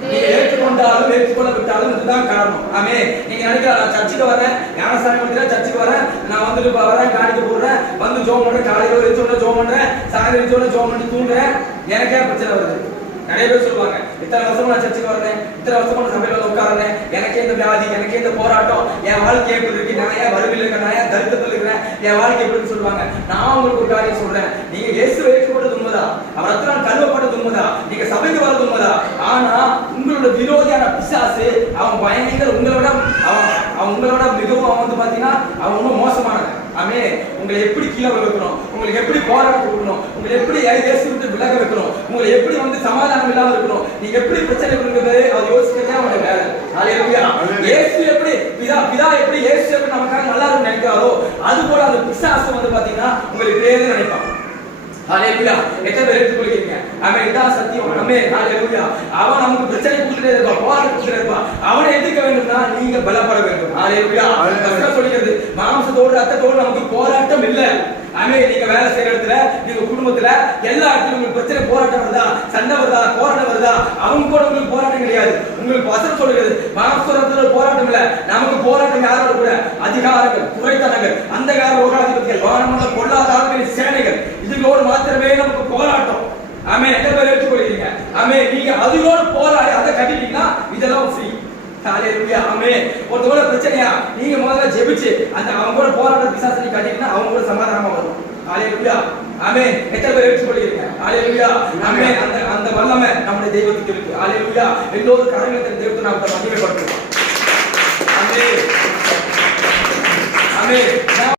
நீங்க ஏற்றுக்கொண்டாலும் ஏற்றுக்கொள்ள விட்டாலும் இதுதான் காரணம். ஆமே. நீங்க நினைக்கலாம் நான் சர்ச்சுக்கு வரேன், ஞானஸ்தானம் எடுக்கிறேன், சர்ச்சுக்கு வரேன், நான் வந்துட்டு வரேன், காணிக்க போடுறேன், வந்து ஜோம் பண்றேன், காலையில எழுந்தோடனே ஜோம் பண்றேன், சாயந்தரம் எழுந்தோடனே ஜோம் பண்ணி தூங்குறேன், எனக்கே பிரச்சனை வருது. நிறைய பேர் சொல்லுவாங்க, இத்தனை வருஷமா நான் சர்ச்சுக்கு வரேன், இத்தனை வருஷமா நான் சபையில உட்கார்றேன், எனக்கே இந்த வியாதி, எனக்கே இந்த போராட்டம், என் வாழ்க்கை எப்படி இருக்கு, நான் ஏன் வறுமையில் இருக்கிறேன், நான் ஏன் தரித்திரத்தில் இருக்கிறேன், என் வாழ்க்கை எப்படி சொல்லுவாங்க. நான் உங்களுக்கு ஒரு காரியம் சொல்றேன், நீங்க இயேசுவை ஏற்றுக்கொண்டது உண்மைதான், அவர் ரத்தத்தால் கழுவப்பட்டது உண்மைதான், நீங்க சபைக்கு வரது உண்மைதான். ஆனா உங்களோட விரோதியான பிசாசு அவன் பயங்கர உங்களோட மிகவும் அவன் வந்து பாத்தீங்கன்னா அவன் ரொம்ப மோசமானவன். ஆமே. உங்களை எப்படி கீழே வைக்கணும், உங்களுக்கு எப்படி போராட்டம் கொடுக்கணும், உங்களை எப்படி இயேசு விட்டு விலக வைக்கணும், உங்களை எப்படி வந்து சமாதானம் இல்லாம இருக்கணும், நீங்க எப்படி பிரச்சனை கொடுக்கிறது அவர் யோசிக்கிறதே அவனோட வேலை. ஹல்லேலூயா. இயேசு எப்படி பிதா எப்படி இயேசு எப்படி நமக்காக நல்லா இருக்கும் நினைக்கிறாரோ அது போல அந்த பிசாசு வந்து பாத்தீங்கன்னா உங்களை இப்படியே நினைப்பான். ஹல்லேலூயா. எத்தனை பேர் எடுத்துக்கொள்கிறீங்க? ஆமென். இதான் சத்தியம். ஆமென். ஹல்லேலூயா. அவன் நமக்கு பிரச்சனை கொடுத்துட்டே இருப்பான், போராட்டம் கொடுத்துட்டே இருப்பான். அவனை எதிர்க்க வேண்டும்னா நீங்க பலப்பட வேண்டும். ஹல்லேலூயா. வசனம் சொல்கிறது மாம்சத்தோடு ரத்தத்தோடு நமக்கு போராட்டம் இல்லை. ஆமென். நீங்க வேலை செய்யற இடத்துல, நீங்க குடும்பத்துல, எல்லா இடத்துலயும் உங்களுக்கு பிரச்சனை போராட்டம் வருதா, சண்டை வருதா, போராட்டம் வருதா, அவங்க கூட உங்களுக்கு போராட்டம் கிடையாது. உங்களுக்கு வசனம் சொல்கிறது மாம்சத்தோட போராட்டம் இல்ல, நமக்கு போராட்டம் யாரோட கூட அதிகாரங்கள், துறைத்தனங்கள், அந்தகார லோகாதிபதிகள், வானமண்டல பொருளாதாரங்களின் சேனைகள், இதுகளோடு மாத்திரமே நமக்கு போராட்டம். ஆமென். எத்தனை பேர் ஏற்றுக்கொள்கிறீங்க? ஆமென். நீங்க அதுகளோடு போராடி அதை கட்டிட்டீங்கன்னா இதெல்லாம் ஃப்ரீ. ஹல்லேலூயா. ஆமென். ஒருத்தவங்க பிரச்சனையா நீங்க முதல்ல ஜெபிச்சு அந்த அவங்க கூட போராட்ட பிசாசை கட்டிட்டீங்கன்னா அவங்க கூட சமாதானமா வரும். ஹல்லேலூயா. ஆமென். எத்தனை பேர் ஏற்றுக்கொள்கிறீங்க? ஹல்லேலூயா. ஆமென். அந்த வல்லமை நம்முடைய தெய்வத்துக்கு இருக்கு. ஹல்லேலூயா. எல்லோரும் கரங்களை தெய்வத்தை நாம் மகிமைப்படுத்துவோம்.